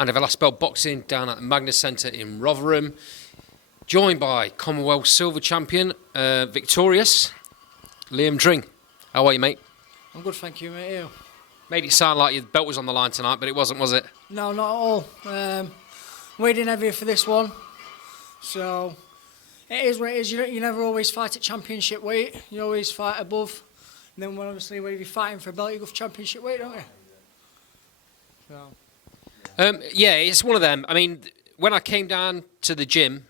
and have last belt boxing down at the Magnus Centre in Rotherham. Joined by Commonwealth Silver Champion, victorious, Liam Dring. How are you, mate? I'm good, thank you, mate. You? Made it sound like your belt was on the line tonight, but it wasn't, was it? No, not at all. Waiting heavy for this one. So, it is what it is. You never always fight at championship weight. You always fight above. And then, obviously, when you're fighting for a belt, you go for championship weight, don't you? So. Yeah, it's one of them. I mean, when I came down to the gym,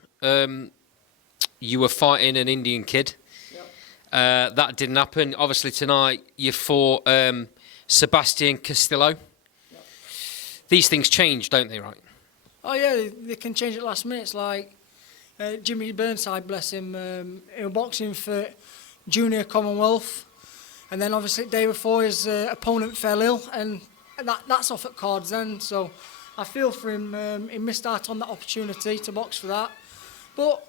you were fighting an Indian kid. Yep. That didn't happen. Obviously, tonight you fought Sebastian Castillo. Yep. These things change, don't they, right? Oh, yeah, they can change at last minute. It's like Jimmy Burnside, bless him, he was boxing for Junior Commonwealth. And then, obviously, the day before, his opponent fell ill, and that's off at cards then. So I feel for him. He missed out on that opportunity to box for that. But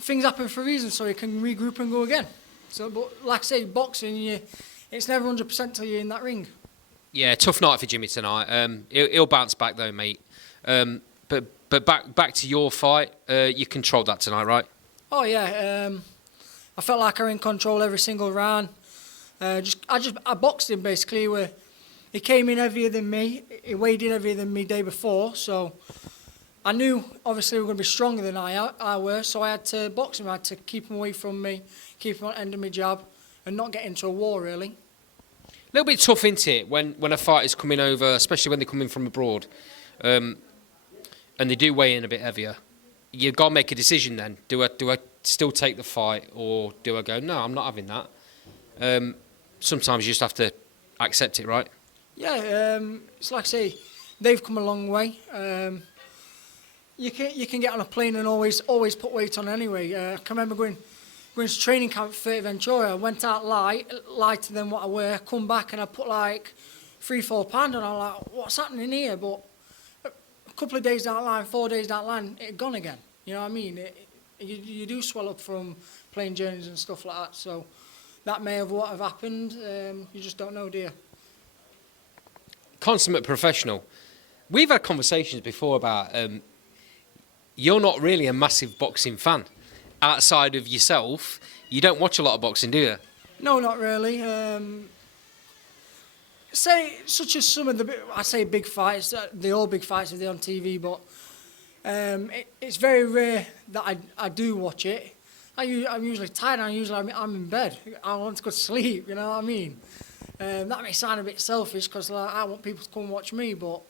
things happen for a reason, so you can regroup and go again. So, but like I say, boxing, it's never 100% till you're in that ring. Yeah, tough night for Jimmy tonight. He'll bounce back though, mate. But back to your fight. You controlled that tonight, right? Oh yeah. I felt like I was in control every single round. I boxed him basically. Where he came in heavier than me. He weighed in heavier than me day before, so I knew obviously we were going to be stronger than I were, so I had to box him. I had to keep him away from me, keep him on the end of my jab, and not get into a war, really. A little bit tough, isn't it, when a fight is coming over, especially when they're coming from abroad, and they do weigh in a bit heavier. You've got to make a decision then. Do I still take the fight, or do I go, no, I'm not having that? Sometimes you just have to accept it, right? Yeah, it's like I say, they've come a long way. You can get on a plane and always put weight on anyway. I can remember going to training camp for Ventura. I went out lighter than what I were. Come back and I put like 3-4 pounds on. I'm like, what's happening here? But a couple of days down the line, 4 days down the line, it gone again. You know what I mean? You do swell up from plane journeys and stuff like that. So that may have what have happened. You just don't know, do you? Consummate professional. We've had conversations before about you're not really a massive boxing fan. Outside of yourself, you don't watch a lot of boxing, do you? No, not really. Say such as some of the big fights. They're all big fights if they're on TV, but it's very rare that I do watch it. I'm usually tired. I'm in bed. I want to go to sleep. You know what I mean? That may sound a bit selfish because I want people to come and watch me, but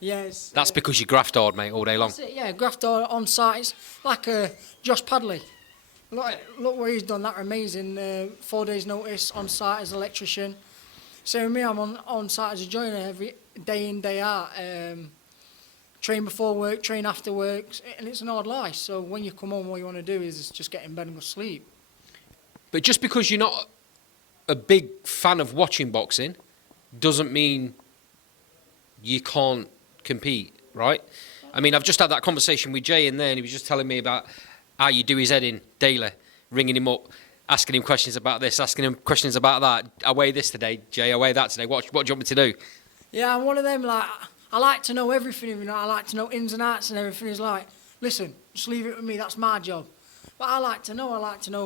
yeah, that's because you graft hard, mate, all day long. That's it, yeah, graft hard on sites like Josh Padley. Look what he's done. That amazing. 4 days notice on site as an electrician. Same with me. I'm on site as a joiner every day in, day out. Train before work, train after work, and it's an hard life. So when you come home, what you want to do is just get in bed and go to sleep. But just because you're not a big fan of watching boxing doesn't mean you can't compete, right? I mean, I've just had that conversation with Jay in there, and he was just telling me about how you do his head in daily, ringing him up, asking him questions about this, asking him questions about that. I weigh this today, Jay, I weigh that today. What do you want me to do? Yeah, I'm one of them, like, I like to know everything, you know, I like to know ins and outs and everything. Is like, listen, just leave it with me, that's my job. But I like to know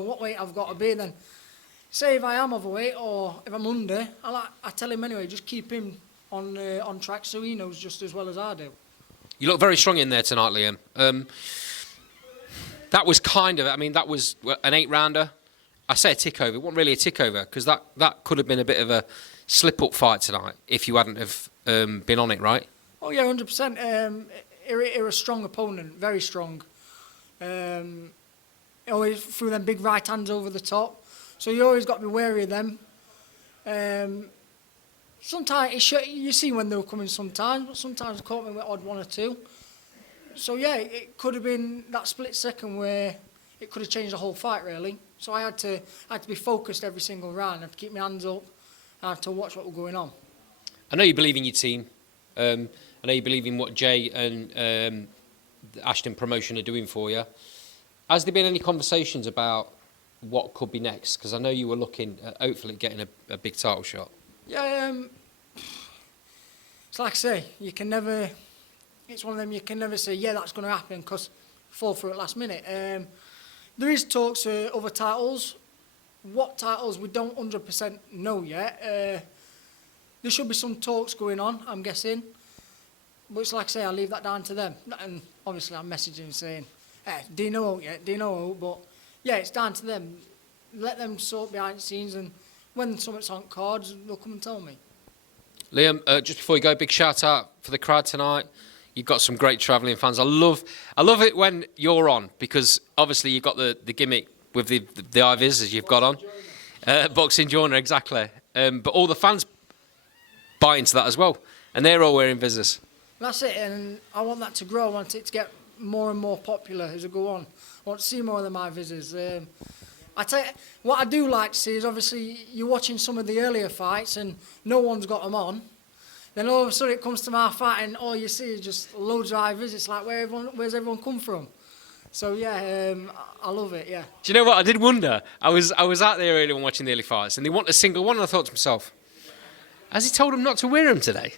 what weight I've got to be. Then, say if I am overweight or if I'm under, I tell him anyway, just keep him on track so he knows just as well as I do. You look very strong in there tonight, Liam. That was that was an 8-rounder. I say a tick-over. It wasn't really a tick-over because that could have been a bit of a slip-up fight tonight if you hadn't have been on it, right? Oh, yeah, 100%. He was a strong opponent, very strong. Always threw them big right hands over the top. So you always got to be wary of them. Sometimes you see when they were coming sometimes, but sometimes they caught me with odd one or two. So yeah, it could have been that split second where it could have changed the whole fight really. So I had to be focused every single round. I had to keep my hands up. I had to watch what was going on. I know you believe in your team. I know you believe in what Jay and the Ashton promotion are doing for you. Has there been any conversations about what could be next? Because I know you were looking at hopefully getting a big title shot. Yeah, it's like I say, you can never. It's one of them you can never say, yeah, that's going to happen because fall through at last minute. There is talks of other titles. What titles we don't 100% know yet. There should be some talks going on, I'm guessing. But it's like I say, I'll leave that down to them. And obviously I'm messaging saying, hey, do you know out yet? Do you know out? But yeah, it's down to them. Let them sort behind the scenes, and when something's on cards, they'll come and tell me. Liam, just before you go, big shout out for the crowd tonight. You've got some great travelling fans. I love it when you're on, because obviously you've got the gimmick with the IVs as you've got on. Boxing joiner, exactly. But all the fans buy into that as well, and they're all wearing visors. That's it, and I want that to grow. I want it to get more and more popular as I go on. I want to see more of the my visors. I tell you, what I do like to see is obviously you're watching some of the earlier fights and no one's got them on. Then all of a sudden it comes to my fight and all you see is just loads of IVs. It's like, where's everyone come from? So yeah, I love it, yeah. Do you know what? I did wonder. I was out there earlier and watching the early fights, and they want a single one, and I thought to myself, has he told them not to wear them today?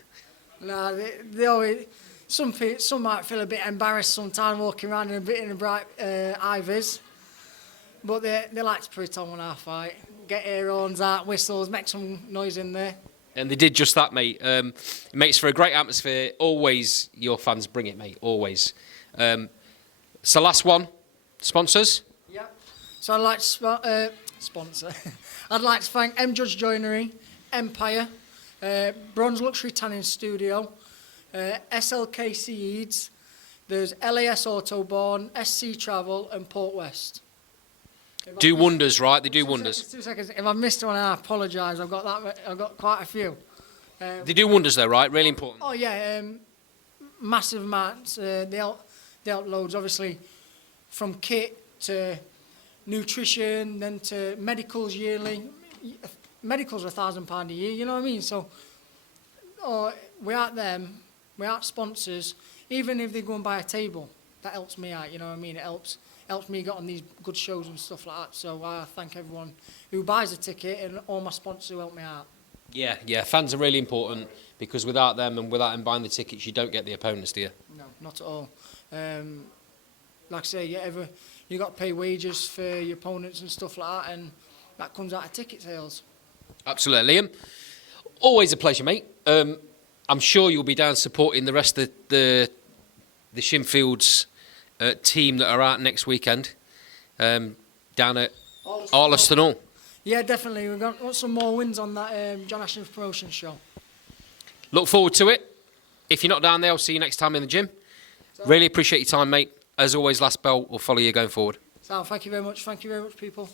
No, they always, some might feel a bit embarrassed sometimes walking around in a bright IVs, but they like to put it on when I fight. Get air horns out, whistles, make some noise in there. And they did just that, mate. It makes for a great atmosphere. Always your fans bring it, mate. Always. So last one, sponsors. Yeah. So I'd like to sponsor. I'd like to thank M Judge Joinery, Empire, Bronze Luxury Tanning Studio, SLK Seeds. There's LAS Autoborn, SC Travel, and Port West. Do wonders, right? They do wonders. 2 seconds. If I missed one, I apologise. I've got quite a few. They do wonders, though, right? Really important. Oh yeah, massive amounts. They help loads, obviously, from kit to nutrition, then to medicals yearly. Medicals are £1,000 a year. You know what I mean? So, without them, without sponsors, even if they go and buy a table, that helps me out. You know what I mean? It helps me get on these good shows and stuff like that. So I thank everyone who buys a ticket and all my sponsors who help me out. Yeah, fans are really important, because without them and without them buying the tickets, you don't get the opponents, do you? No, not at all. Like I say, you got to pay wages for your opponents and stuff like that, and that comes out of ticket sales. Absolutely, Liam. Always a pleasure, mate. I'm sure you'll be down supporting the rest of the Shinfields team that are out next weekend, down at Arleston Hall. Yeah, definitely. We've got some more wins on that John Ashton's promotion show. Look forward to it. If you're not down there, I'll see you next time in the gym. Really appreciate your time, mate. As always, Last Bell will follow you going forward. So, thank you very much. Thank you very much, people.